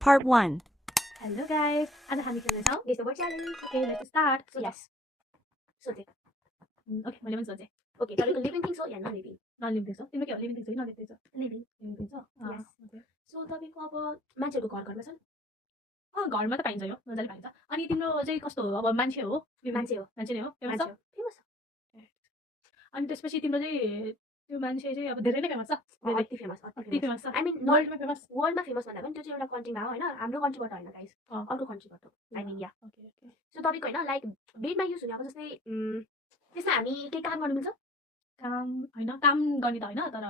Part 1. Hello guys, आज हामी खेल्दैछौँ Guess the word challenge. Okay, let's start. Yes. सोचे. Okay, मैले पनि सोचे. Okay, तपाईँको living things हो या non living? Non living things हो. तिम्रो के हो? लिभिङ थिङ्स हो कि नन लिभिङ थिङ्स हो? Living. लिभिङ थिङ्स हो. Yes. Okay. So तपाईँको अब मान्छेहरूको घर घरमा छन्? घरमा त पाइन्छ यो, मजाले पाइन्छ. अनि तिम्रो चाहिँ कस्तो हो? अब मान्छे हो? मान्छे हो. मान्छे नै हो? फेमस मान्छे छ? हो. फेमस छ. अनि त्यसपछि तिम्रो चाहिँ त्यो मान्छे चाहिँ अब धेरै नै फेमस छ. धेरै अति फेमस. अति फेमस छ. I mean वर्ल्डमा फेमस. वर्ल्डमा फेमस भन्दा पनि त्यो चाहिँ एउटा कन्ट्रीमा हो हैन? हाम्रो कन्ट्रीबाट हैन गाइस. अर्को कन्ट्रीबाट हो. I mean yeah. Okay, okay. So तपाईँको हैन लाइक बेडमा युज हुने अब जस्तै त्यसमा हामी केही काम गर्नु मिल्छ? काम हैन, काम गर्ने त हैन तर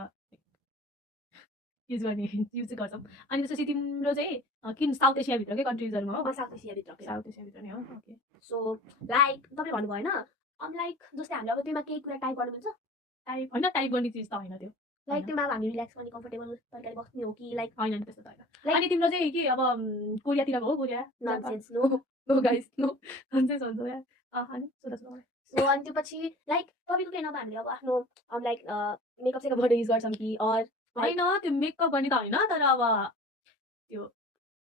युज चाहिँ गर्छौँ. अनि त्यसपछि तिम्रो चाहिँ किन साउथ एसिया भित्रकै कन्ट्रीजहरुमा हो? साउथ एसिया भित्रकै. साउथ एसिया भित्र नै हो. ओके. सो लाइक तपाईँले भन्नुभयो हैन? लाइक जस्तै हामीले अब त्यसमा केही कुरा टाइप गर्नु मिल्छ? टाइप हैन, टाइप गर्ने चिज त हैन त्यो. लाइक त्यसमा अब हामी रिल्याक्स गर्ने कम्फर्टेबल तरिकाले बस्ने हो कि लाइक हैन त्यस्तो त हैन. Like- अनि तिम्रो चाहिँ के अब कोरियातिरको हो? Korea? Nonsense no. No guys, no. Nonsense हुन्छ यार. अनि सोधा सोधा. सो अनि त्यो पछि लाइक तपाईँको के नभए हामीले अब आफ्नो लाइक मेकअप सेकअप गर्न युज गर्छौँ कि अर हैन त्यो मेकअप गर्ने त हैन तर अब त्यो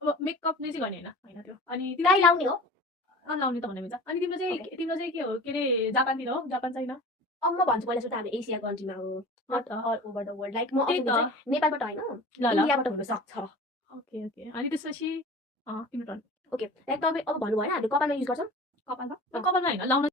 अब मेकअप नै चाहिँ गर्ने हैन त्यो. अनि तिम्रो गाई लाउने हो. लाउने त हुने हुन्छ. अनि तिम्रो चाहिँ के हो? के रे जापानतिर हो? जापान छैन? अब म भन्छु पहिला सुरु हामी एसिया कन्ट्रीमा हो not all over the world like म त्यही त. नेपालबाट होइन ल ल. इन्डियाबाट हुन सक्छ. Okay okay. अनि त्यसपछि तिम्रो टर्न. ओके लाइक तपाईँ अब भन्नुभयो होइन हामीले कपालमा युज गर्छौँ. कपालमा हैन लाउन